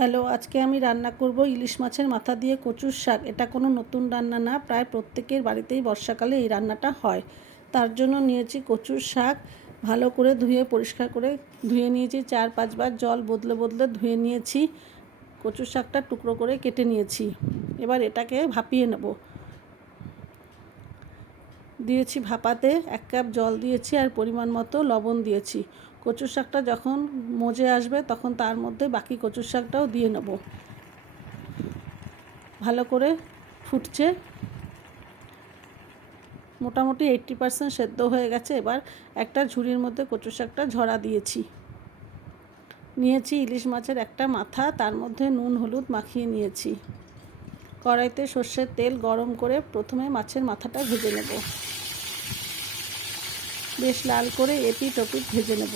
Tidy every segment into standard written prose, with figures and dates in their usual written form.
Hello, আজকে আমি রান্না করব ইলিশ মাছের মাথা দিয়ে কচুর শাক। এটা কোনো নতুন রান্না না, প্রায় প্রত্যেকের বাড়িতেই বর্ষাকালে এই রান্নাটা হয়। তার জন্য নিয়েছি কচুর শাক, ভালো করে ধুয়ে পরিষ্কার করে ধুয়ে নিয়েছি, 4-5 বার জল বদলে বদলে ধুয়ে নিয়েছি। কচুর শাকটা টুকরো করে কেটে নিয়েছি। এবার এটাকে ভাপিয়ে নেব। দিয়েছি ভাপাতে, 1 কাপ জল দিয়েছি আর পরিমাণ মতো লবণ দিয়েছি। কচুর শাকটা যখন মজে আসবে তখন তার মধ্যে বাকি কচুর শাকটাও দিয়ে নেব। ভালো করে ফুটছে, মোটামুটি 80% সেদ্ধ হয়ে গেছে। এবার একটা ঝুড়ির মধ্যে কচু শাকটা ঝরা দিয়েছি। নিয়েছি ইলিশ মাছের একটা মাথা, তার মধ্যে নুন হলুদ মাখিয়ে নিয়েছি। কড়াইতে সর্ষের তেল গরম করে প্রথমে মাছের মাথাটা ভেজে নেব। বেশ লাল করে এপিট ওপিট ভেজে নেব।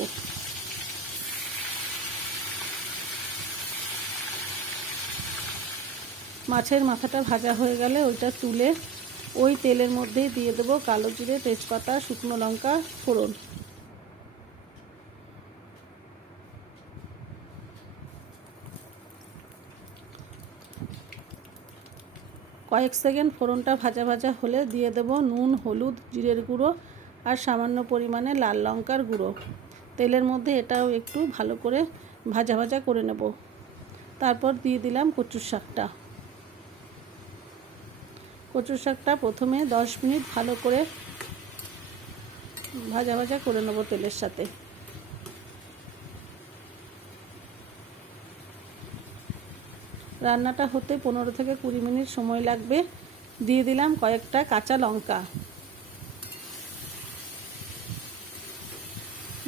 মাছের মাথাটা ভাজা হয়ে গেলে ওইটা তুলে ওই তেলের মধ্যেই দিয়ে দেবো কালো জিরে, তেজপাতা, শুকনো লঙ্কা ফোড়ন। কয়েক সেকেন্ড ফোড়নটা ভাজা ভাজা হলে দিয়ে দেব নুন, হলুদ, জিরের গুঁড়ো আর সামান্য পরিমাণে লাল লঙ্কার গুঁড়ো। তেলের মধ্যে এটাও একটু ভালো করে ভাজা ভাজা করে নেব। তারপর দিয়ে দিলাম কচুর শাকটা। কচুর শাকটা প্রথমে 10 মিনিট ভালো করে ভাজা ভাজা করে নেব তেলের সাথে। রান্নাটা হতে 15 থেকে 20 মিনিট সময় লাগবে। দিয়ে দিলাম কয়েকটা কাঁচা লঙ্কা।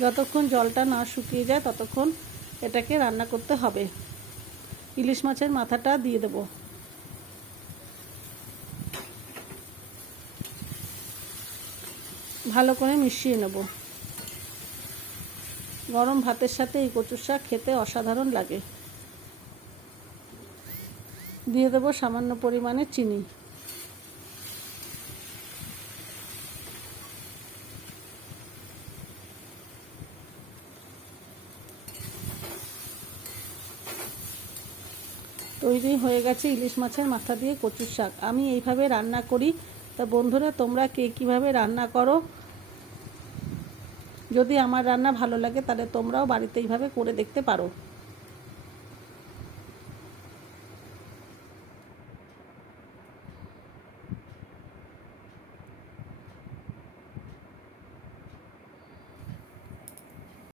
যতক্ষণ জলটা না শুকিয়ে যায় ততক্ষণ এটাকে রান্না করতে হবে। ইলিশ মাছের মাথাটা দিয়ে দেব। ভালো করে মিশিয়ে নেব। গরম ভাতের সাথে এই কচুর শাক খেতে অসাধারণ লাগে। দিয়ে দেব সামান্য পরিমাণে চিনি। তৈরি হয়ে গেছে ইলিশ মাছের মাথা দিয়ে কচুর শাক। আমি এইভাবে রান্না করি। তা বন্ধুরা, তোমরা কে কীভাবে রান্না করো? যদি আমার রান্না ভালো লাগে তাহলে তোমরাও বাড়িতে এইভাবে করে দেখতে পারো।